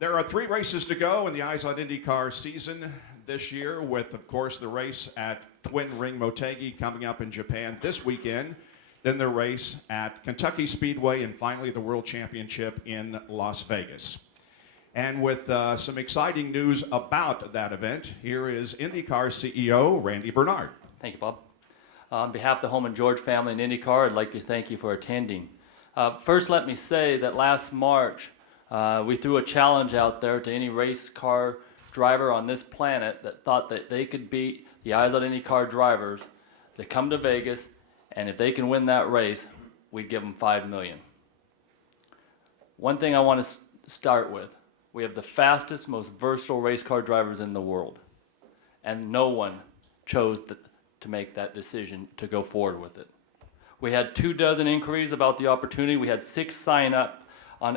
There are 3 races to go in the Eyes on IndyCar season this year, with, of course, the race at Twin Ring Motegi coming up in Japan this weekend, then the race at Kentucky Speedway, and finally the World Championship in Las Vegas. And with some exciting news about that event, here is IndyCar CEO Randy Bernard. Thank you, Bob. On behalf of the Holman George family and IndyCar, I'd like to thank you for attending. First, let me say that last March, we threw a challenge out there to any race car driver on this planet that thought that they could beat the Eyes on IndyCar drivers to come to Vegas, and if they can win that race, we'd give them $5 million. One thing I want to start with, we have the fastest, most versatile race car drivers in the world, and no one chose to make that decision to go forward with it. We had 24 inquiries about the opportunity. We had 6 sign up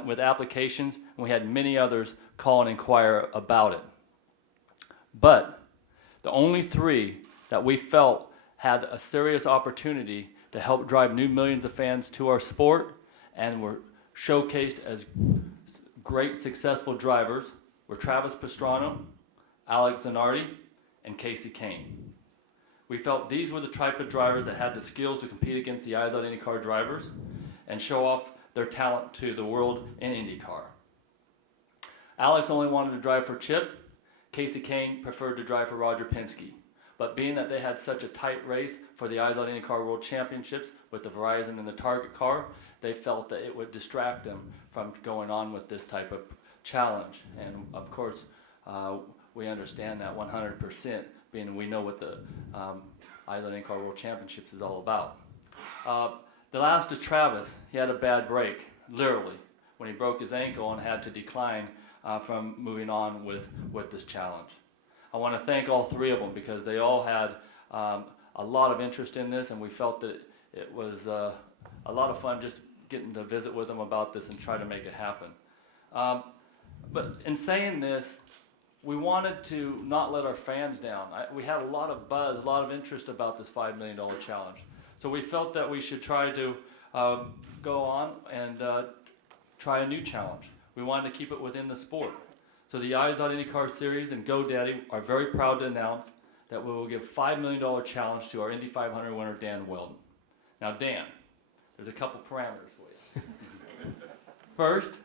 with applications, and we had many others call and inquire about it. But the only 3 that we felt had a serious opportunity to help drive new millions of fans to our sport and were showcased as great successful drivers were Travis Pastrana, Alex Zanardi, and Casey Kane. We felt these were the type of drivers that had the skills to compete against the Eyes on IndyCar drivers and show off their talent to the world in IndyCar. Alex only wanted to drive for Chip. Casey Kane preferred to drive for Roger Penske. But being that they had such a tight race for the Eyes on IndyCar World Championships with the Verizon and the Target car, they felt that it would distract them from going on with this type of challenge. And of course, we understand that 100%, being we know what the Eyes on IndyCar World Championships is all about. The last is Travis. He had a bad break, literally, when he broke his ankle and had to decline from moving on with this challenge. I want to thank all 3 of them because they all had a lot of interest in this, and we felt that it was a lot of fun just getting to visit with them about this and try to make it happen. But in saying this, we wanted to not let our fans down. We had a lot of buzz, a lot of interest about this $5 million challenge. So we felt that we should try to go on and try a new challenge. We wanted to keep it within the sport. So the Eyes on IndyCar Series and GoDaddy are very proud to announce that we will give $5 million challenge to our Indy 500 winner, Dan Wheldon. Now, Dan, there's a couple parameters for you. First,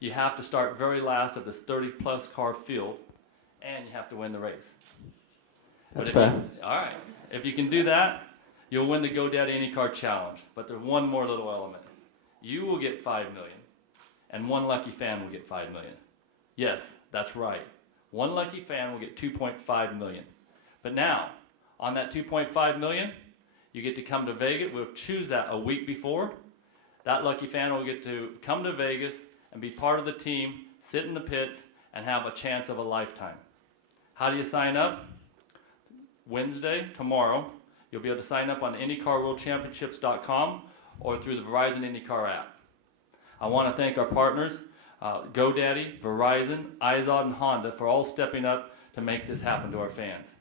you have to start very last of this 30-plus car field, and you have to win the race. That's fair. All right. If you can do that, you'll win the GoDaddy IndyCar Challenge. But there's one more little element. You will get $5 million, and one lucky fan will get $5 million. Yes, that's right. One lucky fan will get $2.5 million. But now, on that $2.5 million, you get to come to Vegas. We'll choose that a week before. That lucky fan will get to come to Vegas and be part of the team, sit in the pits, and have a chance of a lifetime. How do you sign up? Wednesday, tomorrow, you'll be able to sign up on IndyCarWorldChampionships.com or through the Verizon IndyCar app. I want to thank our partners, GoDaddy, Verizon, iZod, and Honda for all stepping up to make this happen to our fans.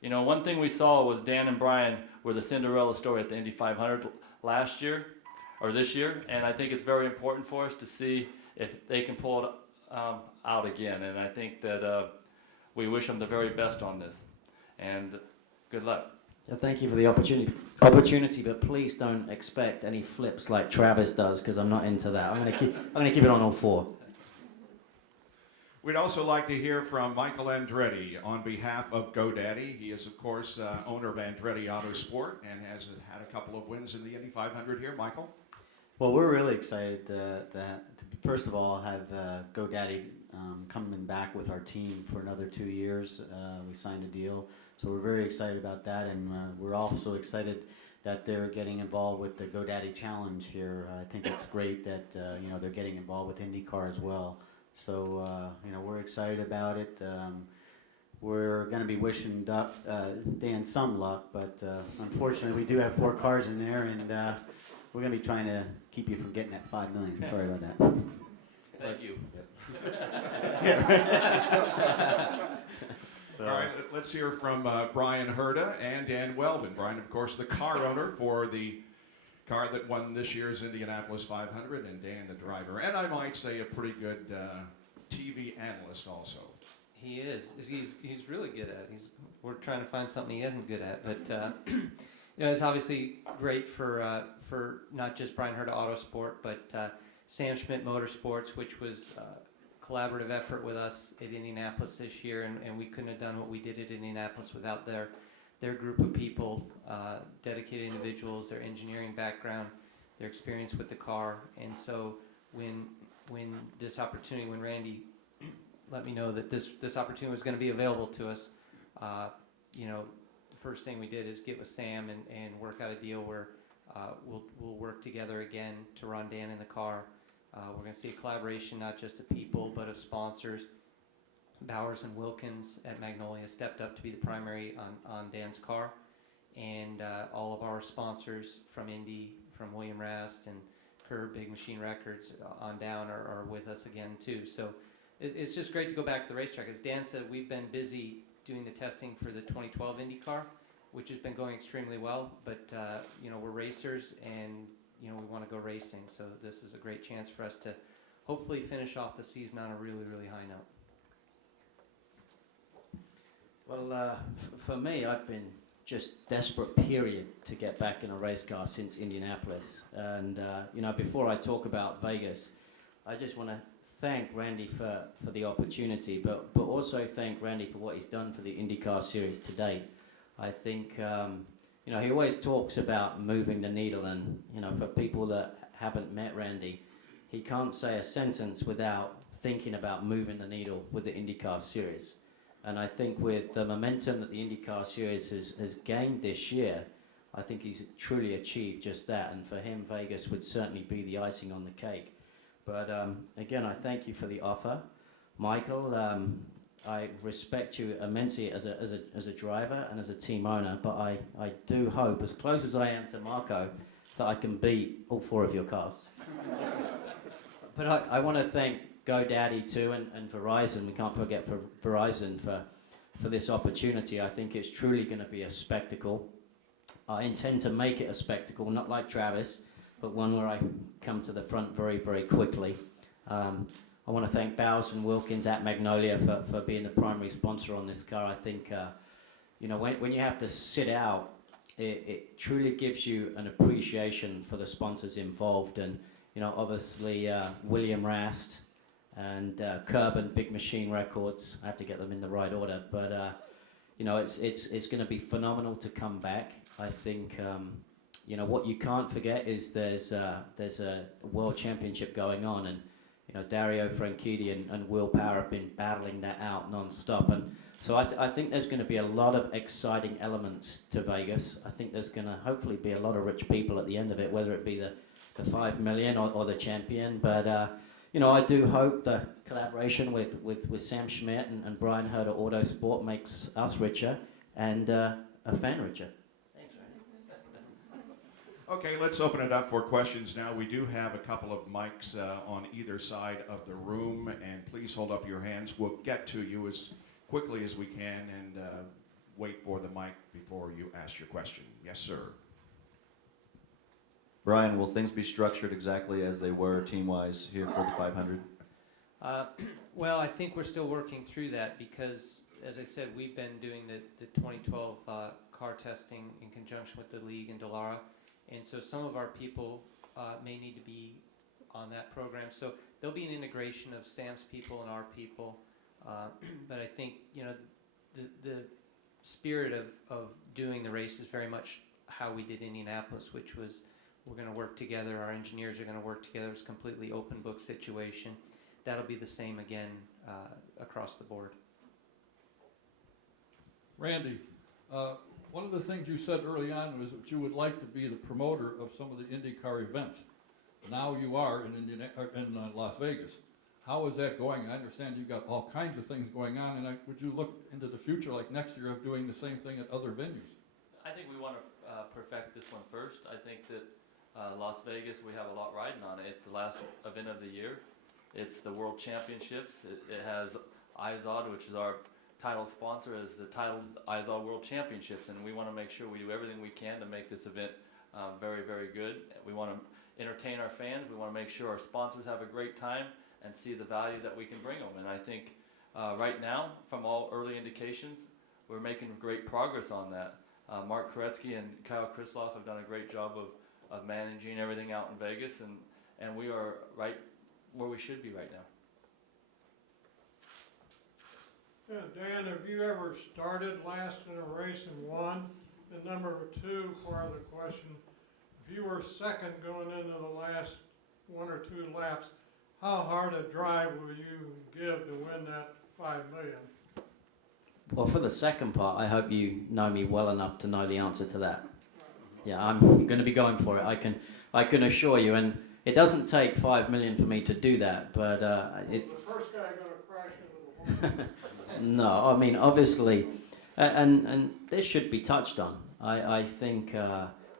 You know, one thing we saw was Dan and Brian were the Cinderella story at the Indy 500 last year, or this year, and I think it's very important for us to see if they can pull it out again. And I think that we wish them the very best on this. And good luck. Yeah, thank you for the opportunity, but please don't expect any flips like Travis does, because I'm not into that. I'm gonna keep it on all 4. We'd also like to hear from Michael Andretti on behalf of GoDaddy. He is, of course, owner of Andretti Autosport and has had a couple of wins in the Indy 500 here. Michael? Well, we're really excited to first of all, have GoDaddy coming back with our team for another 2 years. We signed a deal, so we're very excited about that, and we're also excited that they're getting involved with the GoDaddy Challenge here. I think it's great that they're getting involved with IndyCar as well. So we're excited about it. We're going to be wishing Dan some luck, but unfortunately we do have 4 cars in there, and we're going to be trying to keep you from getting that $5 million. Sorry about that. Thank you. All right, let's hear from Brian Herda and Dan Wheldon. Brian, of course, the car owner for the car that won this year's Indianapolis 500, and Dan, the driver. And I might say a pretty good TV analyst also. He is. He's really good at it. We're trying to find something he isn't good at. But it's obviously great for not just Brian Herta Autosport, but Sam Schmidt Motorsports, which was a collaborative effort with us at Indianapolis this year, and we couldn't have done what we did at Indianapolis without their group of people, dedicated individuals, their engineering background, their experience with the car. And so when this opportunity, when Randy let me know that this opportunity was going to be available to us, the first thing we did is get with Sam and work out a deal where we'll work together again to run Dan in the car. We're going to see a collaboration not just of people but of sponsors. Bowers and Wilkins at Magnolia stepped up to be the primary on Dan's car, and all of our sponsors from Indy, from William Rast and Kerr, Big Machine Records on down are with us again too. So it's just great to go back to the racetrack. As Dan said, we've been busy doing the testing for the 2012 IndyCar, which has been going extremely well, but we're racers and we want to go racing, so this is a great chance for us to hopefully finish off the season on a really, really high note. Well, for me, I've been just desperate, period, to get back in a race car since Indianapolis. And, before I talk about Vegas, I just want to thank Randy for the opportunity, but also thank Randy for what he's done for the IndyCar series to date. I think, he always talks about moving the needle, and, for people that haven't met Randy, he can't say a sentence without thinking about moving the needle with the IndyCar series. And I think with the momentum that the IndyCar series has gained this year, I think he's truly achieved just that. And for him, Vegas would certainly be the icing on the cake. But again, I thank you for the offer. Michael, I respect you immensely as a driver and as a team owner, but I do hope, as close as I am to Marco, that I can beat all four of your cars. But I want to thank GoDaddy too, and Verizon. We can't forget Verizon for this opportunity. I think it's truly going to be a spectacle. I intend to make it a spectacle, not like Travis, but one where I come to the front very, very quickly. I want to thank Bowers and Wilkins at Magnolia for being the primary sponsor on this car. I think, when you have to sit out, it truly gives you an appreciation for the sponsors involved. And, obviously, William Rast and Curb and Big Machine Records. I have to get them in the right order, but it's going to be phenomenal to come back. I think what you can't forget is there's a world championship going on, and Dario Franchitti and Will Power have been battling that out non-stop, and so I think there's going to be a lot of exciting elements to Vegas. I think there's going to hopefully be a lot of rich people at the end of it, whether it be the 5 million or the champion, but. I do hope the collaboration with Sam Schmidt and Brian Herta Autosport makes us richer and a fan richer. Thanks, Randy. Okay, let's open it up for questions now. We do have a couple of mics on either side of the room, and please hold up your hands. We'll get to you as quickly as we can, and wait for the mic before you ask your question. Yes, sir. Brian, will things be structured exactly as they were team-wise here for the 500? Well, I think we're still working through that because, as I said, we've been doing the 2012 car testing in conjunction with the league in Dallara, and so some of our people may need to be on that program. So there'll be an integration of Sam's people and our people, but I think the spirit of doing the race is very much how we did Indianapolis, which was we're going to work together, our engineers are going to work together. It's a completely open book situation. That'll be the same again across the board. Randy, one of the things you said early on was that you would like to be the promoter of some of the IndyCar events. Now you are in Las Vegas. How is that going? I understand you've got all kinds of things going on, and would you look into the future, like next year, of doing the same thing at other venues? I think we want to perfect this one first. I think that Las Vegas, we have a lot riding on it. It's the last event of the year. It's the World Championships. It has IZOD, which is our title sponsor, as the title IZOD World Championships, and we want to make sure we do everything we can to make this event very, very good. We want to entertain our fans. We want to make sure our sponsors have a great time. and see the value that we can bring them. And I think right now, from all early indications, we're making great progress on that. Mark Koretsky and Kyle Krisloff have done a great job of managing everything out in Vegas, and we are right where we should be right now. Yeah, Dan, have you ever started last in a race and won? And number two, part of the question, if you were second going into the last 1 or 2 laps, how hard a drive will you give to win that $5 million? Well, for the second part, I hope you know me well enough to know the answer to that. Yeah, I'm going to be going for it. I can assure you, and it doesn't take $5 million for me to do that. But The first guy going to crash into the wall. no, I mean obviously, and this should be touched on. I think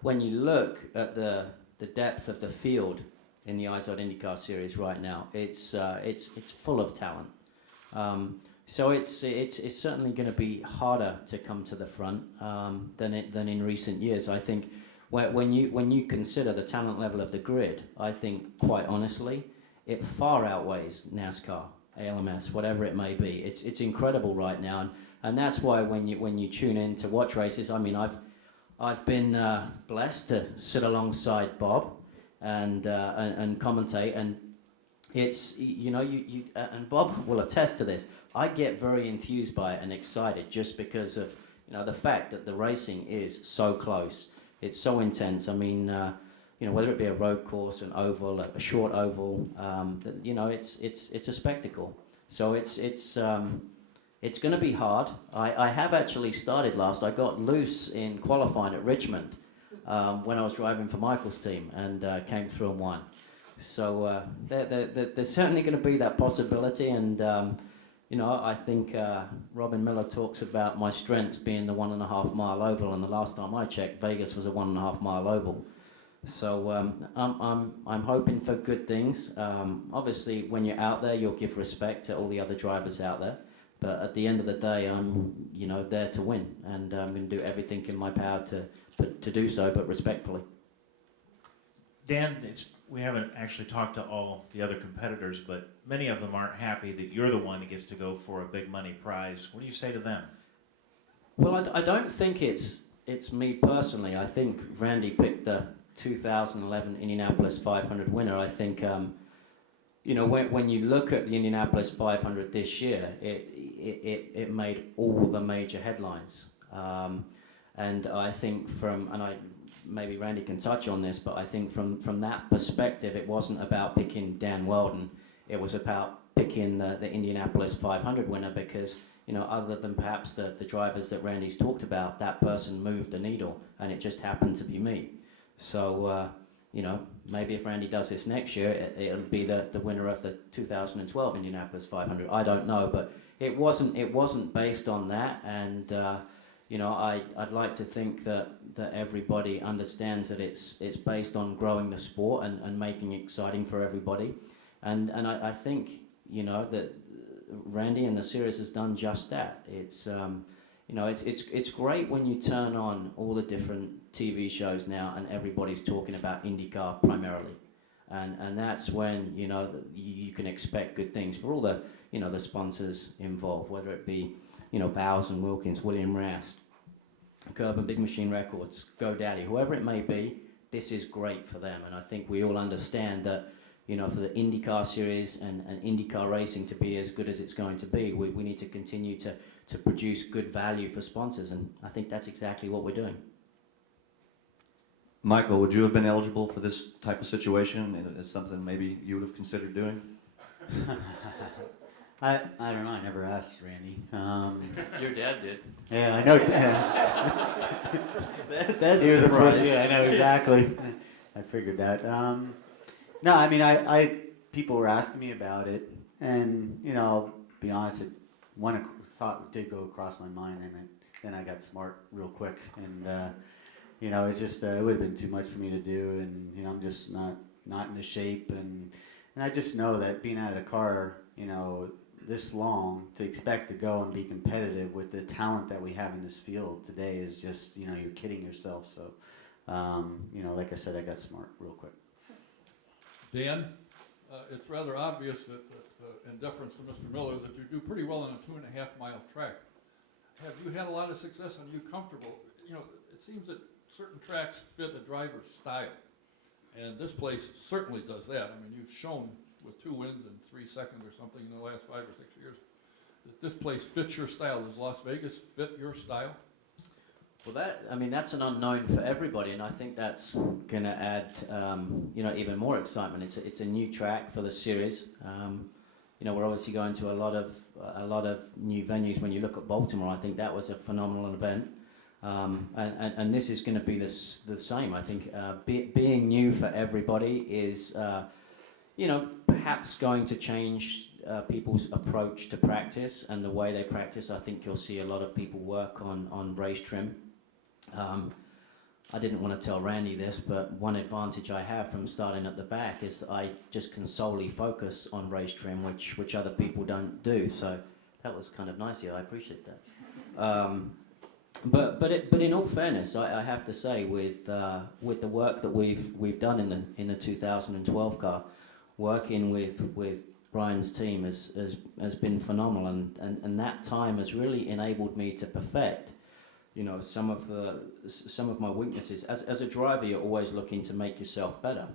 when you look at the depth of the field in the IZOD IndyCar Series right now, it's full of talent. So it's certainly going to be harder to come to the front than in recent years. I think when you consider the talent level of the grid, I think quite honestly, it far outweighs NASCAR, ALMS, whatever it may be. It's incredible right now, and that's why when you tune in to watch races, I mean I've been blessed to sit alongside Bob and commentate, and it's you and Bob will attest to this. I get very enthused by it and excited just because of the fact that the racing is so close. It's so intense. I mean, whether it be a road course, an oval, a short oval, it's a spectacle. So it's going to be hard. I have actually started last. I got loose in qualifying at Richmond when I was driving for Michael's team and came through and won. So there's certainly going to be that possibility, and I think Robin Miller talks about my strengths being the 1.5 mile oval, and the last time I checked, Vegas was a 1.5 mile oval. So I'm hoping for good things. Obviously, when you're out there, you'll give respect to all the other drivers out there. But at the end of the day, I'm there to win, and I'm going to do everything in my power to do so, but respectfully. Dan, we haven't actually talked to all the other competitors, but many of them aren't happy that you're the one that gets to go for a big money prize. What do you say to them? Well, I don't think it's me personally. I think Randy picked the 2011 Indianapolis 500 winner. I think when you look at the Indianapolis 500 this year, it made all the major headlines, and I think maybe Randy can touch on this, but I think from that perspective, it wasn't about picking Dan Wheldon. It was about picking the Indianapolis 500 winner because, other than perhaps the drivers that Randy's talked about, that person moved the needle, and it just happened to be me. So, maybe if Randy does this next year, it'll be the winner of the 2012 Indianapolis 500. I don't know, but it wasn't based on that, and I'd like to think that everybody understands that it's based on growing the sport and making it exciting for everybody, and I think that Randy and the series has done just that. It's it's great when you turn on all the different TV shows now and everybody's talking about IndyCar primarily, and that's when you can expect good things for all the the sponsors involved, whether it be Bowers and Wilkins, William Rast, Curb and Big Machine Records, GoDaddy, whoever it may be. This is great for them, and I think we all understand that for the IndyCar series and IndyCar racing to be as good as it's going to be, we need to continue to produce good value for sponsors, and I think that's exactly what we're doing. Michael, would you have been eligible for this type of situation? Is something maybe you would have considered doing? I don't know. I never asked Randy. Your dad did. Yeah, I know. There's a surprise. Yeah, I know exactly. I figured that. No, I mean, I people were asking me about it, and I'll be honest, one thought did go across my mind, and then I got smart real quick, and it's just it would have been too much for me to do, and I'm just not in the shape, and I just know that being out of the car, this long, to expect to go and be competitive with the talent that we have in this field today is just, you're kidding yourself. So, like I said, I got smart real quick. Dan, It's rather obvious that, in deference to Mr. Miller, that you do pretty well on a 2.5-mile track. Have you had a lot of success, and are you comfortable? You know, it seems that certain tracks fit a driver's style, and this place certainly does that. I mean, you've shown with 2 wins in 3 seconds or something in the last 5 or 6 years that this place fits your style. Does Las Vegas fit your style? Well, that's an unknown for everybody, and I think that's going to add, even more excitement. It's a new track for the series. We're obviously going to a lot of new venues. When you look at Baltimore, I think that was a phenomenal event, and this is going to be the same. I think being new for everybody is, perhaps going to change people's approach to practice and the way they practice. I think you'll see a lot of people work on race trim. I didn't want to tell Randy this, but one advantage I have from starting at the back is that I just can solely focus on race trim, which other people don't do. So that was kind of nice. Yeah, I appreciate that. But in all fairness, I have to say with the work that we've done in the 2012 car, working with Brian's team has been phenomenal, and that time has really enabled me to perfect some of my weaknesses. As a driver, you're always looking to make yourself better,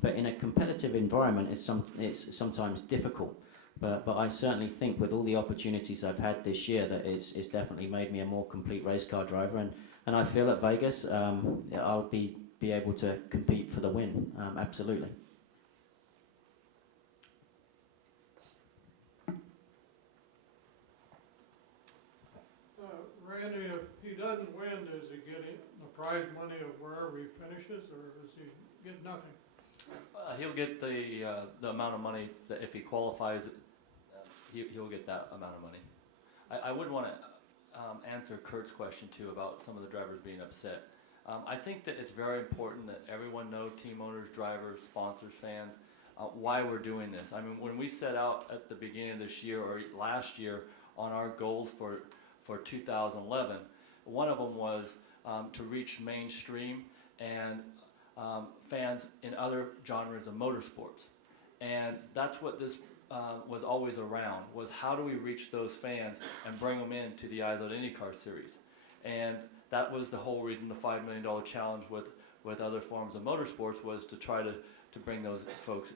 but in a competitive environment, it's sometimes difficult. But I certainly think with all the opportunities I've had this year, that it's definitely made me a more complete race car driver, and I feel at Vegas I'll be able to compete for the win, absolutely. Randy, if he doesn't win, does he get the prize money of wherever he finishes, or does he get nothing? He'll get the amount of money that if he qualifies, he'll get that amount of money. I would want to answer Kurt's question too about some of the drivers being upset. I think that it's very important that everyone know, team owners, drivers, sponsors, fans, why we're doing this. I mean, when we set out at the beginning of this year or last year on our goals for 2011, one of them was to reach mainstream and fans in other genres of motorsports. And that's what this was always around, was how do we reach those fans and bring them into the Eyes on IndyCar series. And that was the whole reason the $5 million challenge with other forms of motorsports was to try to bring those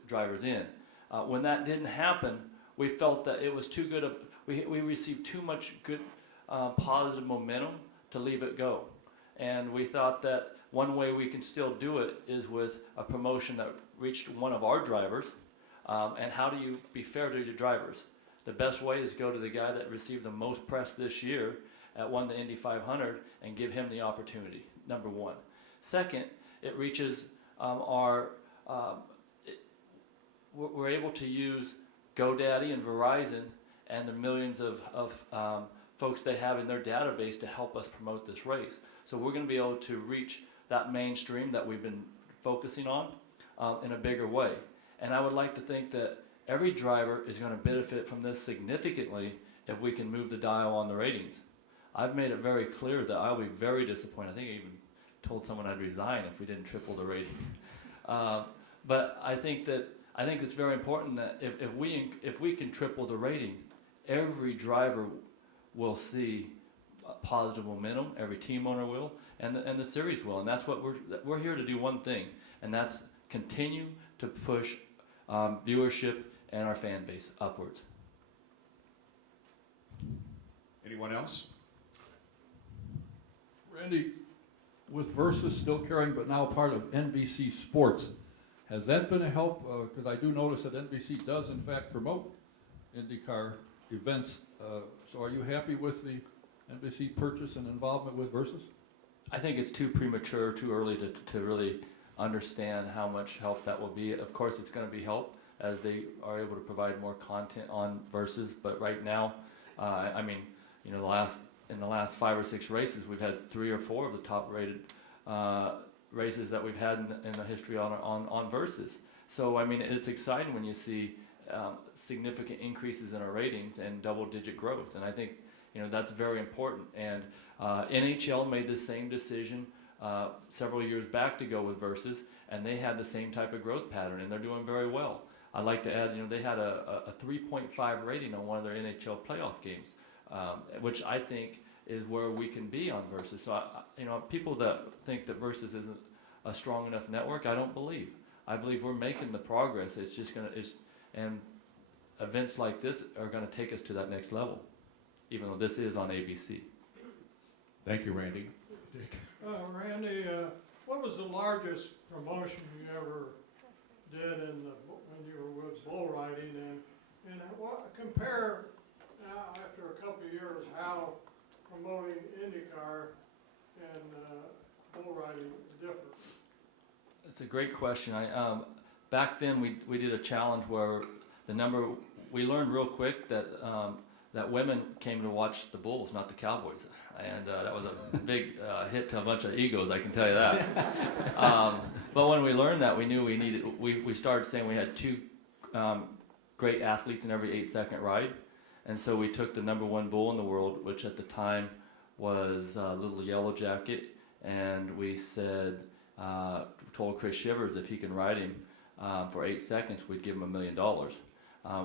drivers in. When that didn't happen, we felt that it was too good of, we received too much good positive momentum to leave it go. And we thought that one way we can still do it is with a promotion that reached one of our drivers. And how do you be fair to your drivers? The best way is go to the guy that received the most press this year, won the Indy 500, and give him the opportunity, number one. Second, it reaches we're able to use GoDaddy and Verizon and the millions of folks they have in their database to help us promote this race. So we're going to be able to reach that mainstream that we've been focusing on in a bigger way. And I would like to think that every driver is going to benefit from this significantly if we can move the dial on the ratings. I've made it very clear that I'll be very disappointed. I think I even told someone I'd resign if we didn't triple the rating. But I think it's very important that if we can triple the rating, every driver will see positive momentum. Every team owner will, and the series will. And that's what we're here to do. One thing, and that's continue to push viewership and our fan base upwards. Anyone else? Randy, with Versus still carrying but now part of NBC Sports, has that been a help? Because I do notice that NBC does in fact promote IndyCar events. So are you happy with the NBC purchase and involvement with Versus? I think it's too premature, too early to really understand how much help that will be. Of course, it's going to be help as they are able to provide more content on Versus. But right now, I mean, you know, in the last 5 or 6 races, we've had 3 or 4 of the top-rated races that we've had in the history on Versus. So I mean, it's exciting when you see significant increases in our ratings and double-digit growth, and I think, you know, that's very important. And NHL made the same decision several years back to go with Versus, and they had the same type of growth pattern, and they're doing very well. I'd like to add, they had a 3.5 rating on one of their NHL playoff games, which I think is where we can be on Versus. So, people that think that Versus isn't a strong enough network, I don't believe. I believe we're making the progress. It's just and events like this are gonna take us to that next level, even though this is on ABC. Thank you, Randy. Randy, what was the largest promotion you ever did when you were with bull riding, and compare now after a couple of years how promoting IndyCar and bull riding is different? It's a great question. Back then we did a challenge where we learned real quick that that women came to watch the Bulls, not the Cowboys, and that was a big hit to a bunch of egos, I can tell you that. But when we learned that, we knew we started saying we had two great athletes in every 8-second ride, and so we took the #1 bull in the world, which at the time was Little Yellow Jacket, and we said, told Chris Shivers if he can ride him for 8 seconds, we'd give him $1 million.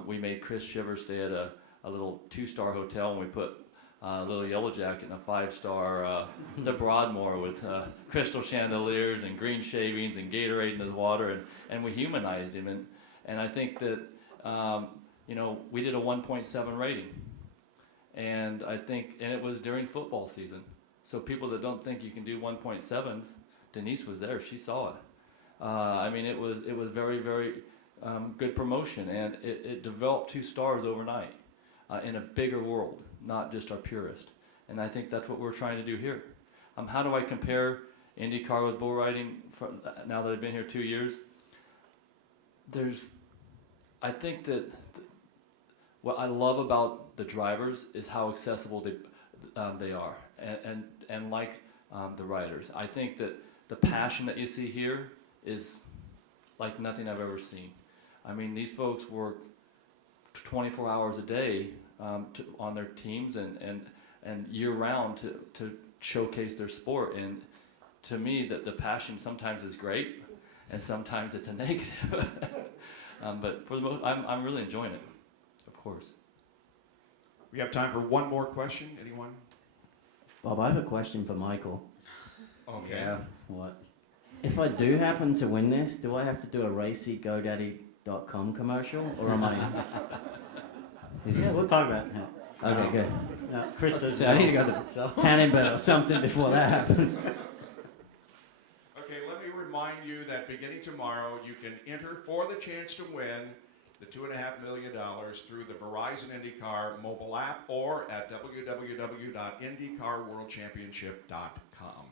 We made Chris Shivers stay at a little 2-star hotel, and we put Little Yellow Jacket in a 5-star the Broadmoor with crystal chandeliers and green shavings and Gatorade in his water, and we humanized him. And I think that we did a 1.7 rating, and it was during football season. So people that don't think you can do 1.7s, Denise was there; she saw it. It was very, very good promotion, and it developed 2 stars overnight in a bigger world, not just our purist. And I think that's what we're trying to do here. How do I compare IndyCar with bull riding now that I've been here 2 years? I think that what I love about the drivers is how accessible they are, and like the riders. I think that the passion that you see here is like nothing I've ever seen. These folks work 24 hours a day on their teams and year round to showcase their sport. And to me, the passion sometimes is great, and sometimes it's a negative. But for the most, I'm really enjoying it, of course. We have time for one more question. Anyone? Bob, I have a question for Michael. Okay. What? If I do happen to win this, do I have to do a racygodaddy.com commercial, or am I? Yeah, we'll talk about it. Okay, good. No, Chris says So I need to go to so. Tannenberg or something before that happens. Okay, let me remind you that beginning tomorrow, you can enter for the chance to win the $2.5 million through the Verizon IndyCar mobile app or at www.indycarworldchampionship.com.